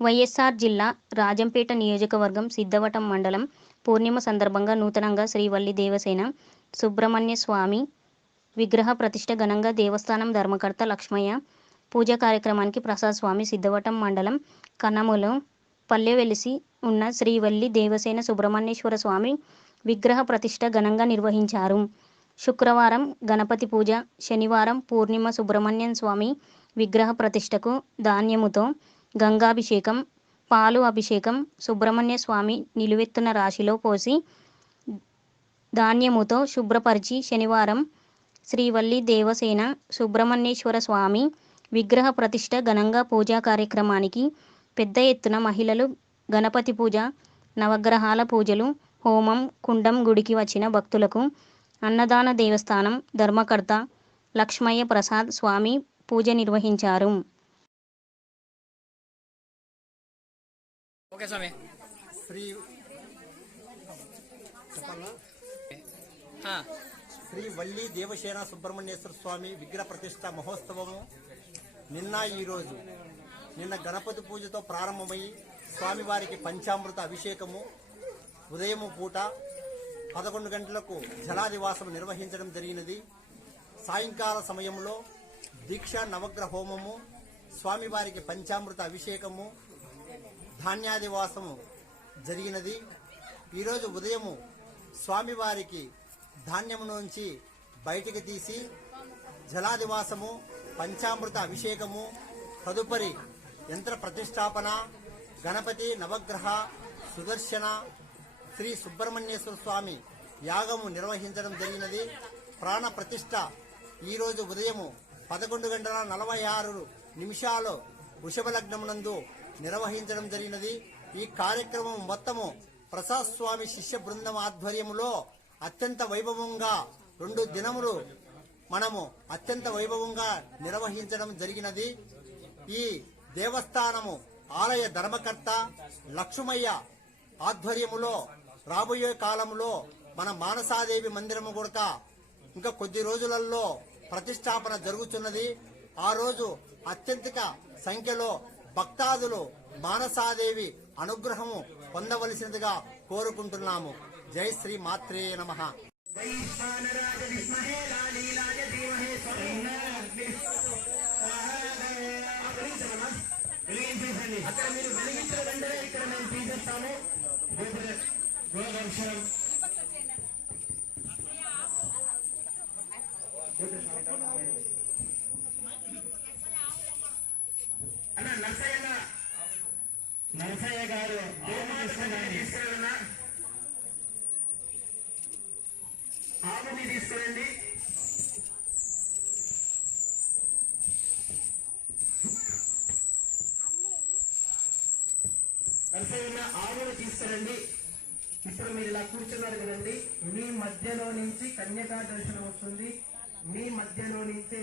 వైఎస్ఆర్ జిల్లా రాజంపేట నియోజకవర్గం సిద్ధవటం మండలం పూర్ణిమ సందర్భంగా నూతనంగా శ్రీవల్లి దేవసేన సుబ్రహ్మణ్య స్వామి విగ్రహ ప్రతిష్ఠ ఘనంగా దేవస్థానం ధర్మకర్త లక్ష్మయ్య పూజా కార్యక్రమానికి ప్రసాద్ స్వామి సిద్ధవటం మండలం కన్నములో పల్లె వెలిసి ఉన్న శ్రీవల్లి దేవసేన సుబ్రహ్మణ్యేశ్వర స్వామి విగ్రహ ప్రతిష్ట ఘనంగా నిర్వహించారు. శుక్రవారం గణపతి పూజ శనివారం పూర్ణిమ సుబ్రహ్మణ్యం స్వామి విగ్రహ ప్రతిష్టకు ధాన్యముతో గంగాభిషేకం పాలు అభిషేకం సుబ్రహ్మణ్య స్వామి నిలువెత్తున రాశిలో పోసి ధాన్యముతో శుభ్రపరిచి శనివారం శ్రీవల్లి దేవసేన సుబ్రహ్మణ్యేశ్వర స్వామి విగ్రహ ప్రతిష్ట ఘనంగా పూజా కార్యక్రమానికి పెద్ద ఎత్తున మహిళలు గణపతి పూజ నవగ్రహాల పూజలు హోమం కుండం గుడికి వచ్చిన భక్తులకు అన్నదాన దేవస్థానం ధర్మకర్త లక్ష్మయ్య ప్రసాద్ స్వామి పూజ నిర్వహించారు. ఓకే స్వామి శ్రీ శ్రీ వల్లి దేవసేన సుబ్రహ్మణ్యేశ్వర స్వామి విగ్రహ ప్రతిష్ట మహోత్సవము. నిన్న ఈరోజు నిన్న గణపతి పూజతో ప్రారంభమై స్వామివారికి పంచామృత అభిషేకము ఉదయము పూట పదకొండు గంటలకు జలాదివాసం నిర్వహించడం జరిగినది. సాయంకాల సమయంలో దీక్ష నవగ్రహ హోమము స్వామివారికి పంచామృత అభిషేకము ధాన్యాదివాసము జరిగినది. ఈరోజు ఉదయము స్వామివారికి ధాన్యము నుంచి బయటికి తీసి జలాదివాసము పంచామృత అభిషేకము తదుపరి యంత్ర ప్రతిష్టాపన గణపతి నవగ్రహ సుదర్శన శ్రీ సుబ్రహ్మణ్యేశ్వర స్వామి యాగము నిర్వహించడం జరిగినది. ప్రాణ ప్రతిష్ట ఈరోజు ఉదయము పదకొండు గంటల నలభై ఆరు నిమిషాలు వృషభ లగ్నమునందు నిర్వహించడం జరిగినది. ఈ కార్యక్రమం మొత్తము ప్రసాద్ స్వామి శిష్య బృందం ఆధ్వర్యములో అత్యంత వైభవంగా రెండు దినములు మనము అత్యంత వైభవంగా నిర్వహించడం జరిగినది. ఈ దేవస్థానము ఆలయ ధర్మకర్త లక్ష్మయ్య ఆధ్వర్యములో రాబోయే కాలంలో మన మానసాదేవి మందిరము కూడక ఇంకా కొద్ది రోజులలో ప్రతిష్టాపన జరుగుతున్నది. ఆ రోజు అత్యంత సంఖ్యలో భక్తాదులు మానసాదేవి అనుగ్రహము పొందవలసినదిగా కోరుకుంటున్నాము. జై శ్రీ మాత్రే నమః. నరసయ్య గారు తీసుకురండి ఆవుని తీసుకురండి. నరసయ్య ఆవుని తీసుకురండి. ఇప్పుడు మీరు ఇలా కూర్చున్నారు కదండి. మీ మధ్యలో నుంచి కన్యకా దర్శనం వస్తుంది. మీ మధ్యలో నుంచే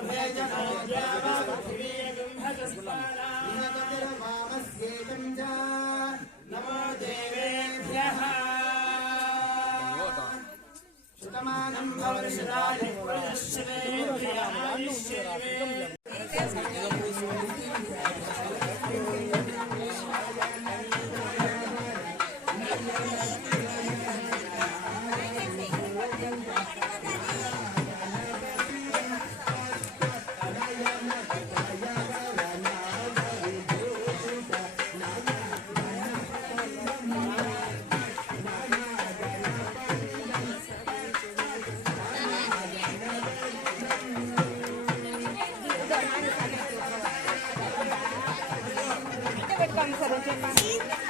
అభేజనోద్యావపృథివీగుంభజస్పాలామస్యేకం చ నమో దేవేభ్యః శతమానం Sim.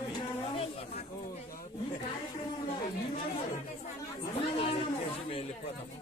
tampoco.